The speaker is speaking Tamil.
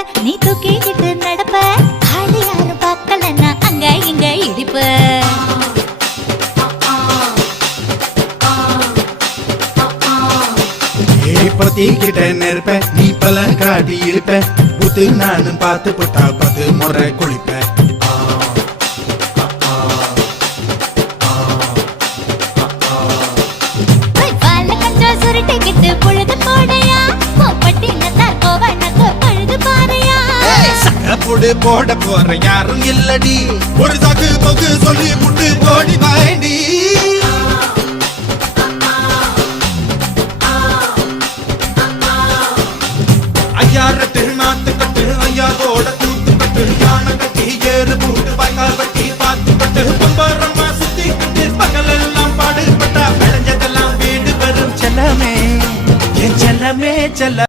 பரப்ப நீ தூக்கிக்கிட்டு நடப்ப ஆளு யாரும் பார்க்கலன்னா அங்க இங்க இடிப்ப பத்திக்கிட்ட நெருப்ப நீ பல காட்டி இருப்ப புத்து நானும் பார்த்து புட்டா 10 முறை குளிப்ப சுருட்டிக்கிட்டு பொழுது போடையா பட்டினத்தா கோவனக்கு பழுது பாறையா சகப்புடு போட போற யாரும் இல்லடி ஒரு சாக்கு போக்கு சொல்லி முட்டு ஓடி வாண்டி ஐயாரட்டு நாத்து கட்டு ஐயாவோட கூத்து கட்டு யானை கட்டி ஏறு பூட்டு வாய்க்கால் வட்டி பார்த்து கட்டு பம்பரமா சுத்தி கட்டு பகல் எல்லாம் பாடுபட்டா விளைஞ்சதெல்லாம் வீடு வரும் செல்லமே என் செல்லமே செல்ல